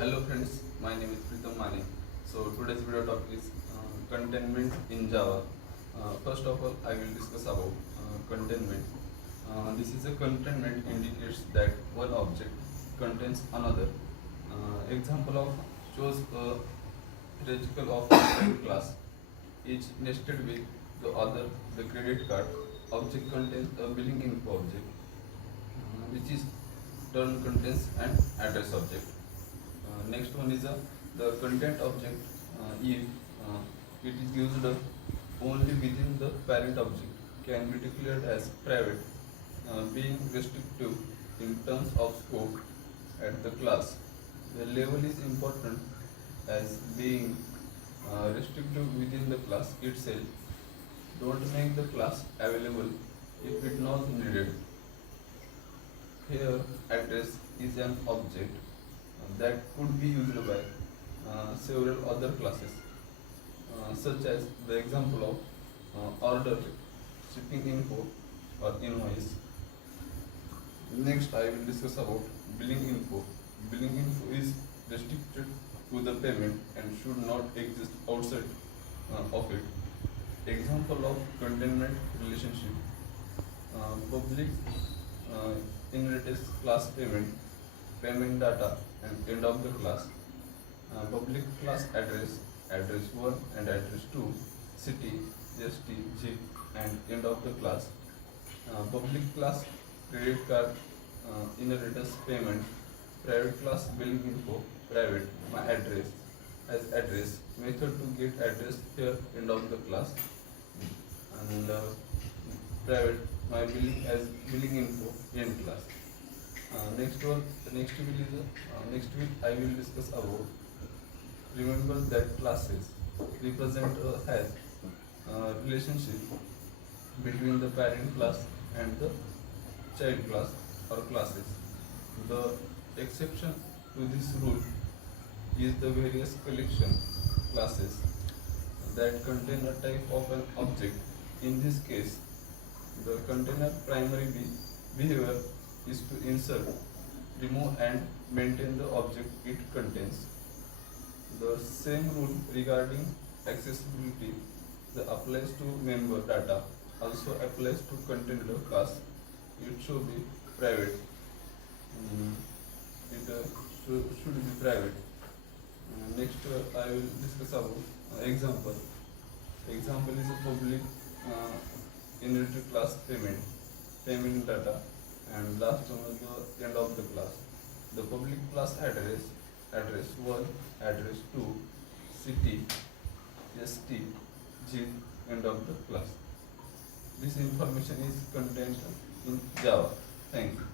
Hello friends, my name is Pritam Mane. So today's video topic is containment in Java. First of all, I will discuss about containment. This is a containment indicates that one object contains another. Example of shows a hierarchical of different class, each nested with the other. The credit card object contains a billing info object, which is turn contains an address object. Next one is the content object. If it is used only within the parent object, can be declared as private, being restrictive in terms of scope at the class. The level is important as being restrictive within the class itself. Don't make the class available if it not needed. Here, address is an object that could be used by several other classes, such as the example of order, shipping info, or invoice. Next, I will discuss about billing info. Billing info is restricted to the payment and should not exist outside of it. Example of containment relationship: public inheritance class payment data, and end of the class. Public class address 1 and address 2, city, ST, zip, and end of the class. Public class credit card inheritance payment, private class billing info, private my address as address, method to get address here, end of the class, and private my billing as billing info, end class. Next week I will discuss about remember that classes represent a has relationship between the parent class and the child class or classes. The exception to this rule is the various collection classes that contain a type of an object. In this case, the container primary behavior is to insert, remove, and maintain the object it contains. The same rule regarding accessibility that applies to member data also applies to container class. It should be private. It should be private. Next, I will discuss about example. Example is a public inherited class payment data, and last one is the end of the class. The public class address 1, address 2, city, ST, zip, end of the class. This information is contained in Java. Thank you.